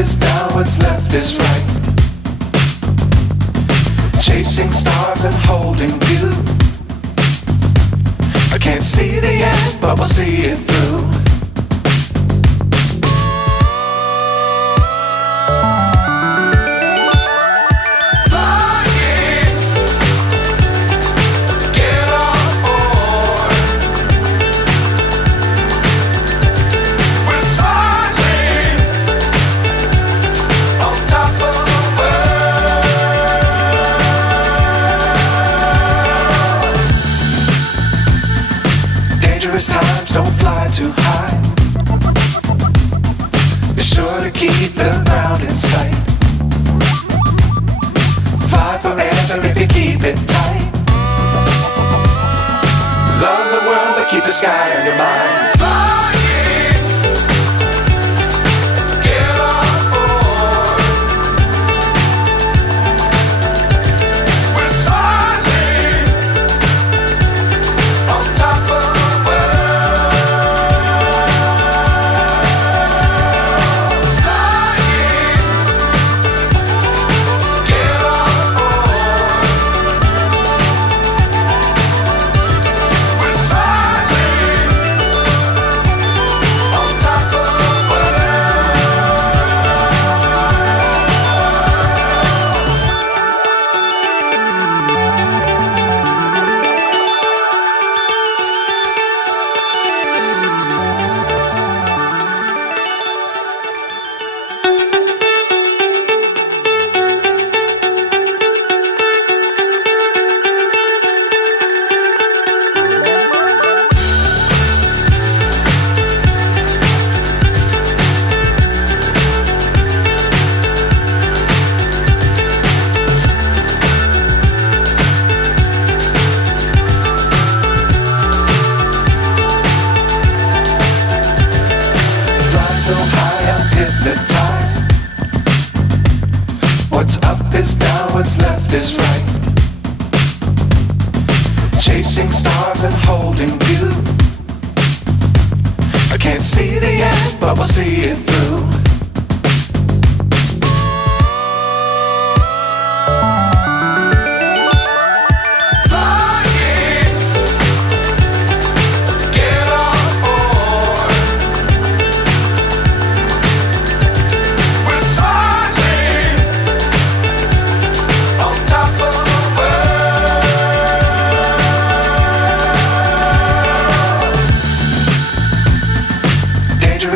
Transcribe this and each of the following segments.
is down, what's left is right. Chasing stars and holding you. I can't see the end, but we'll see it through. Times don't fly too high. Be sure to keep the ground in sight. Fly forever if you keep it tight. Love the world but keep the sky on your mind. So high I'm hypnotized. What's up is down, what's left is right. Chasing stars and holding you. I can't see the end, but we'll see it through.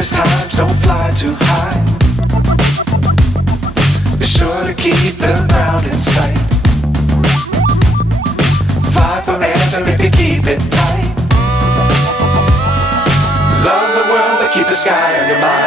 Times don't fly too high. Be sure to keep the ground in sight. Fly forever if you keep it tight. Love the world but keep the sky on your mind.